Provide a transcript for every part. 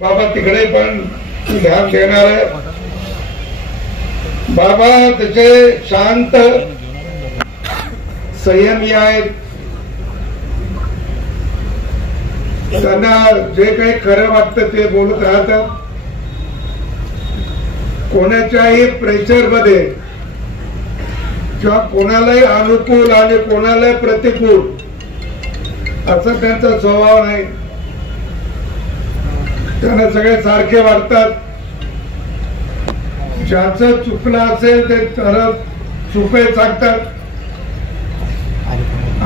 बाबा तिकडे पण ध्यान देणार आहे. बाबा त्याचे शांत संयमी आहेत. त्यांना जे काही खरं वाटतं ते बोलत राहतात. कोणाच्याही प्रेशर मध्ये किंवा कोणालाही अनुकूल आणि कोणालाही प्रतिकूल असं त्यांचा स्वभाव नाही. त्यांना सगळे सारखे वाटतात. ज्याचं चुकलं असेल ते त्याला चुके सांगतात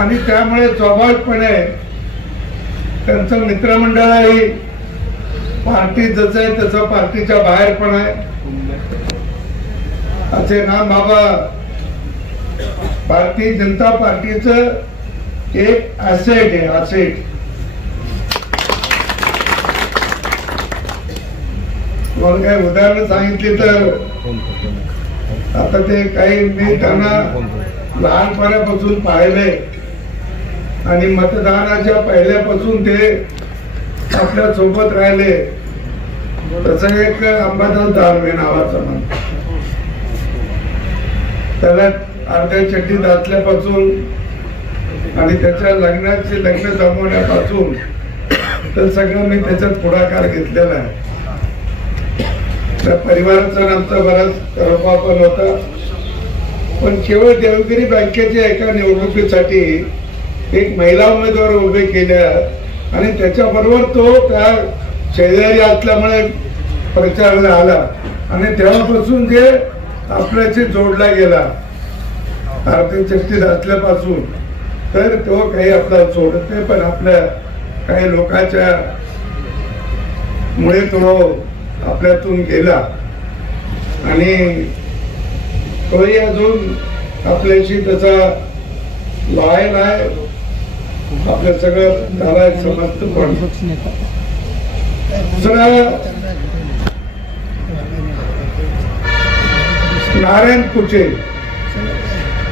आणि त्यामुळे स्वाभाविकपणे त्यांचं मित्रमंडळही पार्टी जसं आहे तसं पार्टीच्या बाहेर पण आहे. असे नाम बाबा भारतीय जनता पार्टीचं एक ऍसेट आहे. ऍसेट मला काही उदाहरण सांगितली तर आता ते काही मी त्यांना लहानपणापासून पाहिले आणि मतदानाच्या पहिल्यापासून ते आपल्या सोबत राहिले. तसं एक अंबादास दानवे नावाचा माणूस, त्याला अर्ध्या चड्डीत असल्यापासून आणि त्याच्या लग्न जमवण्यापासून तर सगळं मी त्याच्यात पुढाकार घेतलेला आहे. त्या परिवाराचा आमचा बराच तरफा पण होता. पण केवळ देवगिरी बँकेच्या एका निवडणुकीसाठी एक महिला उमेदवार उभे केल्या आणि त्याच्याबरोबर तो त्या शेजारी असल्यामुळे प्रचाराला आला आणि तेव्हापासून जे आपल्याशी जोडला गेला भारतीय चर्चेत असल्यापासून, तर तो काही आपला सोडत नाही. पण आपल्या काही लोकांच्या मुळे तो आपल्यातून गेला आणि तोही अजून आपल्याशी तसा लॉयल आहे. आपलं सगळं झालंय समजत. पण नारायण कुचे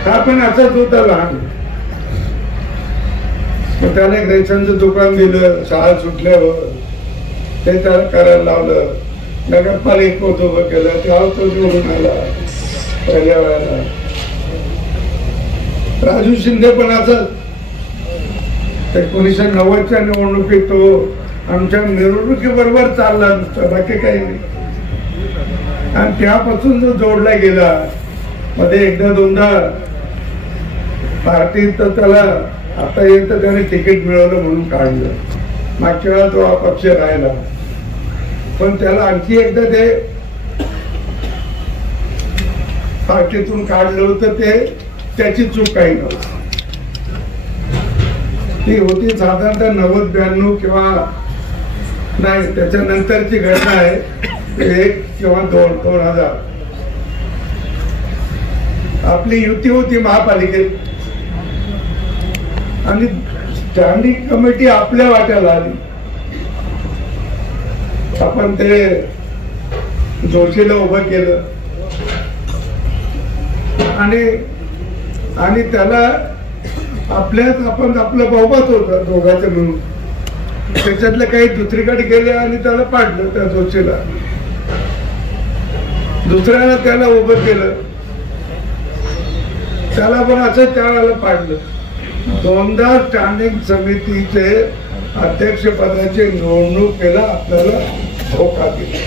हा पण असाच होता लहान. त्याने रेशनचं दुकान दिलं. शाळा सुटल्यावर ते त्याला करायला लावलं. नगरपालिकेत उभं केलं. तेव्हा तो निवडून आला पहिल्या वेळेला. राजू शिंदे पण असं 1990च्या निवडणुकीत तो आमच्या मिरवणुकीबरोबर चालला नुसतं, बाकी काही नाही. आणि त्यापासून जो जोडला गेला. मध्ये एकदा दोनदा पार्टीत तर त्याला आता येत त्याने तिकीट मिळवलं म्हणून काढलं. मागच्या वेळा तो अपक्ष राहिला. पण त्याला आणखी एकदा ते पार्टीतून काढलं होतं. ते त्याची चूक काही नव्हती. ती होती साधारणतः 90-92 किंवा नाही त्याच्यानंतरची घटना आहे. 1 किंवा 2000 आपली युती होती महापालिकेत आणि स्टँडिंग कमिटी आपल्या वाट्याला आली. आपण ते जोशीला उभं केलं आणि त्याला आपल्यात आपण आपलं बहुमत होतं दोघांचं मिळून. त्याच्यातले काही दुसरीकडे गेले आणि त्याला पाडलं. त्या जोशीला दुसऱ्याला त्याला उभं केलं. त्याला पण असं त्यावेळेला पाडलं. 2दा स्टँडिंग समितीचे अध्यक्षपदाची निवडणुकीला आपल्याला धोका दिला.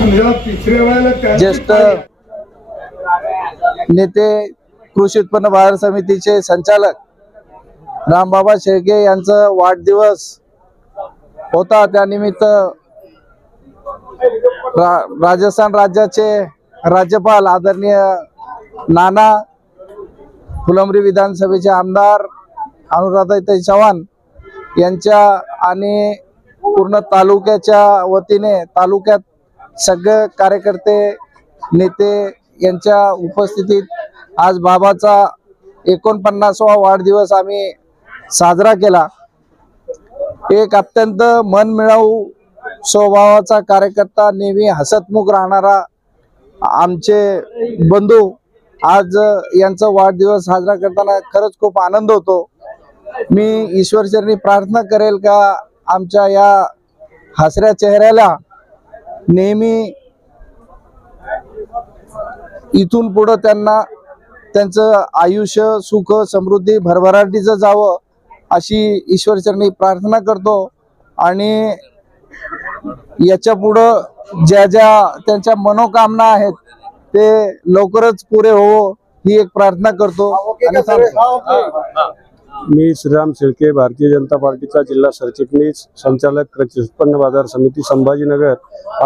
आणि तिसऱ्या वेळेला ज्येष्ठ नेते कृषी उत्पन्न बाजार समितीचे संचालक रामबाबा शेळके यांचा वाढदिवस होता. त्यानिमित्त राजस्थान राज्याचे राज्यपाल आदरणीय नाना, फुलंब्री विधानसभेचे आमदार अनुराधाताई चव्हाण यांच्या आणि पूर्ण तालुक्याच्या वतीने तालुक्यात सगळे कार्यकर्ते नेते यांच्या उपस्थितीत आज बाबाचा 49वा वाढदिवस आम्ही साजरा केला. एक अत्यंत मनमिळावू स्वभावाचा कार्यकर्ता, नेहमी हसतमुख राहणारा आमचे बंधू आज यांचा वाढदिवस साजरा करताना खरंच खूप आनंद होतो। मी ईश्वरचरणी प्रार्थना करेल का आमच्या या हसऱ्या चेहऱ्याला नेहमी इथून पुढे त्यांना त्यांचं आयुष्य सुख समृद्धी भरभराटीचं जावं अशी ईश्वरचरणी प्रार्थना करतो। आणि याच्या पुढं ज्या ज्या त्यांच्या मनोकामना आहेत ते लवकरच पुरे होवो ही एक प्रार्थना करतो। मी श्रीराम शेळके, भारतीय जनता पार्टीचा जिल्हा सरचिटणीस, संचालक कृषी उत्पन्न बाजार समिती संभाजीनगर।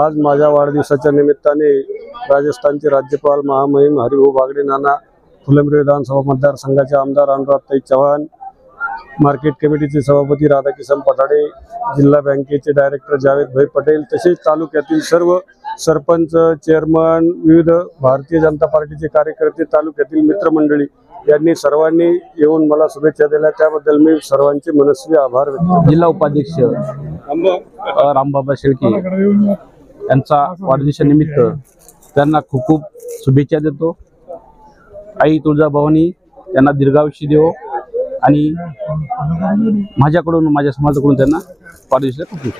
आज माझ्या वाढदिवसाच्या निमित्ताने राजस्थानचे राज्यपाल महामहिम हरिभाऊ बागडे नाना, फुलंब्री विधानसभा मतदारसंघाचे आमदार अनुराधाताई चव्हाण, मार्केट कमिटीचे सभापती राधाकिशन पठाडे, जिल्हा बँकेचे डायरेक्टर जावेद भाई पटेल, तसेच तालुक्यातील सर्व सरपंच, चेअरमन, विविध भारतीय जनता पार्टीचे कार्यकर्ते, तालुक्यातील मित्रमंडळी यांनी सर्वांनी येऊन मला शुभेच्छा दिल्या, त्याबद्दल मी सर्वांचे मनस्वी आभार व्यक्त करतो। जिल्हा उपाध्यक्ष रामबाबा शेळके यांचा वाढदिवसानिमित्त त्यांना खूप खूप शुभेच्छा देतो। आई तुळजाभवानी त्यांना दीर्घायुष्य देवो आणि माझ्याकडून माझ्या समाजाकडून त्यांना वाढदिवसाच्या खूप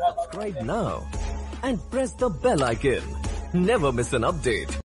Subscribe now and press the bell icon. Never miss an update.